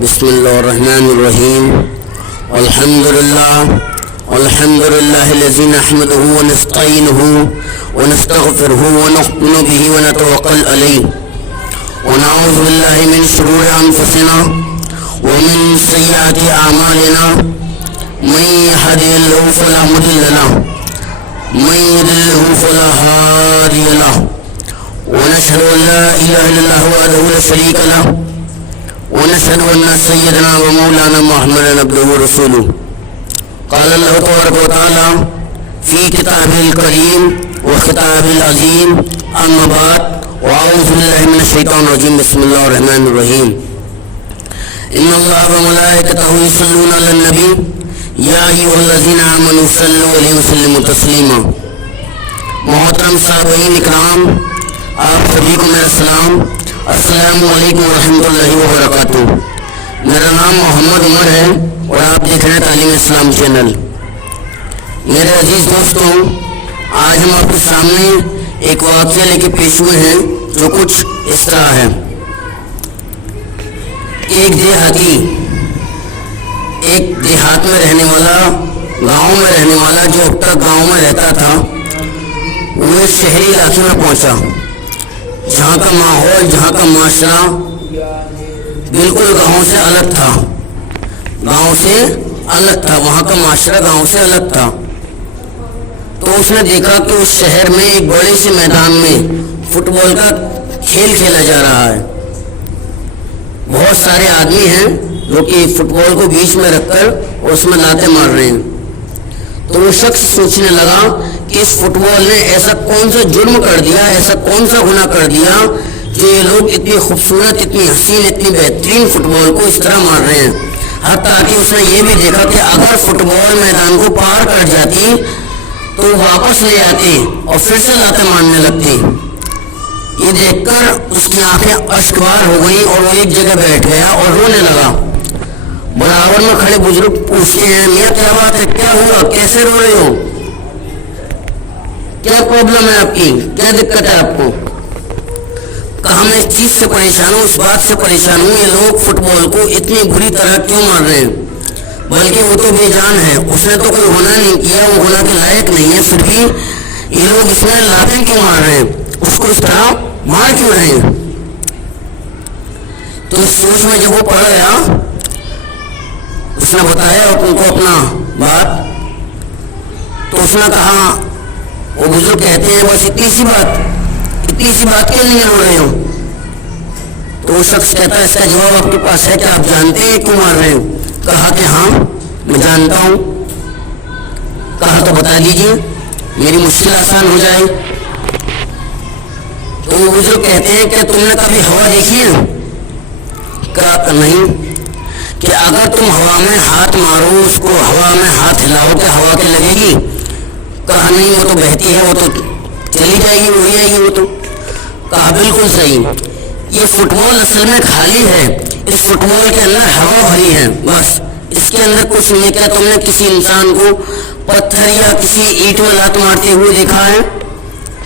بسم الله الرحمن الرحيم. الحمد لله الذي نحمده ونستعينه ونستغفره ونؤمن به ونتوكل عليه ونعوذ بالله من شرور أنفسنا ومن سيئات أعمالنا. من يهده الله فلا مضل له من يضلل فلا هادي له ونشهد أن لا إله إلا الله وحده لا شريك له ونشهد أن سيدنا ومولانا محمدا عبده ورسوله. قال الله تبارك وتعالى في كتابه الكريم وخطابه العظيم. أما بعد وأعوذ بالله من الشيطان الرجيم. بسم الله الرحمن الرحيم. إن الله وملائكته يصلون على النبي يا أيها الذين آمنوا صلوا عليه وسلموا تسليما. محترم صاحبین اکرام، آپ سبھی کو میرا سلام. السلام علیکم ورحمۃ اللہ وبرکاتہ. میرا نام محمد عمر ہے اور آپ دیکھ رہے ہیں تعلیم اسلام چینل. میرے عزیز دوستوں، آج ہم آپ کے سامنے ایک واقعہ لے کے پیش ہوئے ہیں جو کچھ اس طرح ہے. ایک دیہات میں رہنے والا، گاؤں میں رہنے والا جو اب تک گاؤں میں رہتا تھا، وہ ایک شہری علاقے میں پہنچا جہاں کا ماحول، جہاں کا معاشرہ بالکل گاؤں سے الگ تھا. وہاں کا معاشرہ گاؤں سے الگ تھا. تو اس نے دیکھا کہ اس شہر میں ایک بڑے سے میدان میں فٹ بال کا کھیل کھیلا جا رہا ہے. بہت سارے آدمی ہیں جو کہ فٹ بال کو بیچ میں رکھ کر اور اس میں لاتے مار رہے ہیں. تو وہ شخص سوچنے لگا کہ اس فٹ بال نے ایسا کون سا جرم کر دیا، ایسا کون سا گناہ کر دیا کہ یہ لوگ اتنی خوبصورت، اتنی حسین، اتنی بہترین فٹ بال کو اس طرح مار رہے ہیں. حتیٰ کہ اس نے یہ بھی دیکھا کہ اگر فٹ بال میدان کو پار کر جاتی تو واپس لے آتی اور پھر سے لاتے مارنے لگتی. یہ دیکھ کر اس کی آنکھیں اشکبار ہو گئی اور وہ ایک جگہ بیٹھ گیا اور رونے لگا. برابر میں کھڑے بزرگ پوچھتے ہیں، میاں کیا بات ہے، کیا ہوا، کیسے رو رہے ہو، کیا پرابلم ہے آپ کی، کیا دقت ہے آپ کو؟ کہا میں اس چیز سے پریشان ہوں، اس بات سے پریشان ہوں، یہ لوگ فٹ بال کو اتنی بری طرح کیوں مار رہے ہیں؟ بلکہ وہ تو بے جان ہے، اس نے تو کوئی گناہ نہیں کیا، وہ گناہ کے لائق نہیں ہے، پھر بھی یہ لوگ اس میں لاتے کیوں مار رہے ہیں، اس کو اس طرح مار کیوں رہے ہیں؟ تو اس سوچ میں جب وہ پڑ گیا، اس نے بتایا ان کو اپنا بات. تو اس نے کہا، وہ بزرگ کہتے ہیں بس اتنی سی بات کے لیے رو رہے ہو؟ تو وہ شخص کہتا ہے اس کا جواب آپ کے پاس ہے کہ آپ جانتے ہیں کیوں مار رہے ہو؟ کہا کہ ہاں میں جانتا ہوں. کہا تو بتا دیجیے، میری مشکل آسان ہو جائے. تو وہ بزرگ کہتے ہیں کہ تم نے کبھی ہوا دیکھی ہے؟ کہا نہیں. کہ اگر تم ہوا میں ہاتھ مارو، اس کو ہوا میں ہاتھ ہلاؤ کہ ہوا کے لگے گی؟ کہا نہیں، وہ تو بہتی ہے، وہ تو چلی جائے گی، اڑ جائے گی وہ تو. کہا بالکل صحیح. یہ فٹ بال اصل میں خالی ہے، اس فٹ بال کے اندر ہوا بھری ہے، بس اس کے اندر کچھ نہیں. کیا تم نے کسی انسان کو پتھر یا کسی اینٹ میں لات مارتے ہوئے دیکھا ہے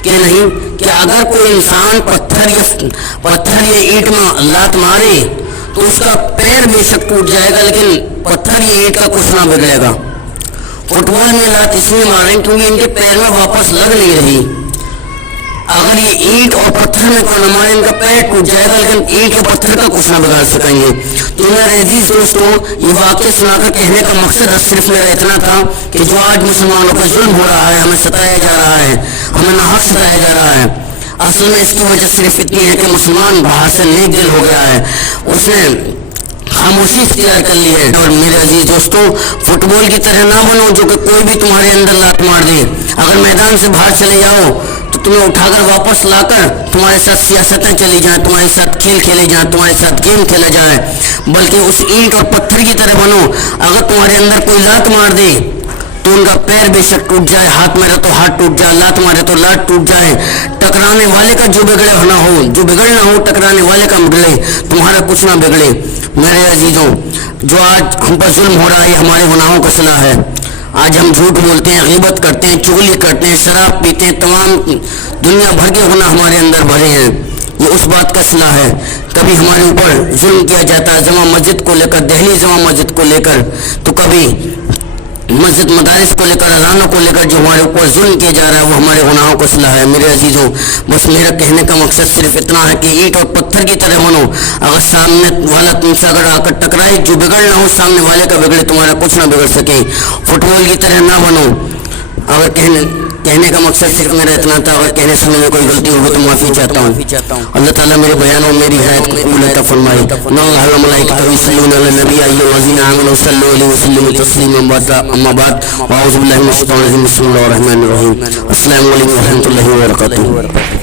کہ نہیں؟ کہ اگر کوئی انسان پتھر یا اینٹ میں لات مارے تو اس کا پیر بے شک ٹوٹ جائے گا، لیکن پتھر یا اینٹ کا کچھ نہ بگڑے گا. فٹ بال میں لات اس لیے ماریں کیونکہ ان کے پیر میں واپس لگ نہیں رہی. اگر یہ اینٹ اور پتھر میں کوئی نہ مارے، ان کا پیر ٹوٹ جائے گا، لیکن اینٹ اور پتھر کا کچھ نہ بگاڑ سکیں گے. تو میرے عزیز دوستوں، یہ واقعہ سنا کر کہنے کا مقصد صرف میرا اتنا تھا کہ جو آج مسلمانوں پر ظلم ہو رہا ہے، ہمیں ستایا جا رہا ہے، ہمیں ناحق ستایا جا رہا ہے، اصل میں اس کی وجہ صرف اتنی ہے کہ مسلمان باہر سے نیک دل ہو گیا ہے، اس نے خاموشی اختیار کر لی ہے. اور میرے عزیز دوستوں، فٹ بال کی طرح نہ بنو جو کہ کوئی بھی تمہارے اندر لات مار دے. اگر میدان سے باہر چلے جاؤ تو تمہیں اٹھا کر واپس لا کر تمہارے ساتھ سیاستیں چلی جائیں، تمہارے ساتھ کھیل کھیلے جائیں، تمہارے ساتھ گیم کھیلا جائے. بلکہ اس اینٹ اور پتھر کی طرح بنو. اگر تمہارے اندر کوئی لات مار دے تو ان کا پیر بے شک ٹوٹ جائے، ہاتھ مارے تو ہاتھ ٹوٹ جائے، لات مارے تو لات ٹوٹ جائے. ٹکرانے والے کا جو بگڑے نہ ہو، جو بگڑنا ہو ٹکرانے والے کا بگڑے، تمہارا کچھ نہ بگڑے. میرے عزیزوں، جو آج ہم پر ظلم ہو رہا ہے ہمارے گناہوں کا صلہ ہے. آج ہم جھوٹ بولتے ہیں، غیبت کرتے ہیں، چغلی کرتے ہیں، شراب پیتے ہیں، تمام دنیا بھر کے گناہ ہمارے اندر بھرے ہیں. یہ اس بات کا صلہ ہے. کبھی ہمارے اوپر ظلم کیا جاتا ہے جامع مسجد کو لے کر، دہلی جامع مسجد کو لے کر، تو کبھی مسجد مدارس کو لے کر، اذانوں کو لے کر جو ہمارے اوپر ظلم کیا جا رہا ہے وہ ہمارے گناہوں کو صلاح ہے۔ میرے عزیزوں، بس میرا کہنے کا مقصد صرف اتنا ہے کہ اینٹ اور پتھر کی طرح بنو۔ اگر سامنے والا تم سے اگر آ کر ٹکرائے، جو بگڑنا ہو سامنے والے کا بگڑے، تمہارا کچھ نہ بگڑ سکے۔ فٹ بال کی طرح نہ بنو۔ اگر کہنے کا مقصد صرف میرا اتنا تھا، اگر کہنے سننے میں کوئی غلطی ہوگی تو معافی چاہتا ہوں۔ اللہ تعالیٰ میرے بیان اور میری ہدایت کو قبول عطا فرمائے۔ ان اللہ و ملائکتہ یصلون علی النبی یا ایھا الذین آمنوا صلوا علیہ وسلموا تسلیما۔ اما بعد، اعوذ باللہ من الشیطان الرجیم، بسم اللہ الرحمن الرحیم۔ السلام علیکم و رحمۃ اللہ وبرکاتہ۔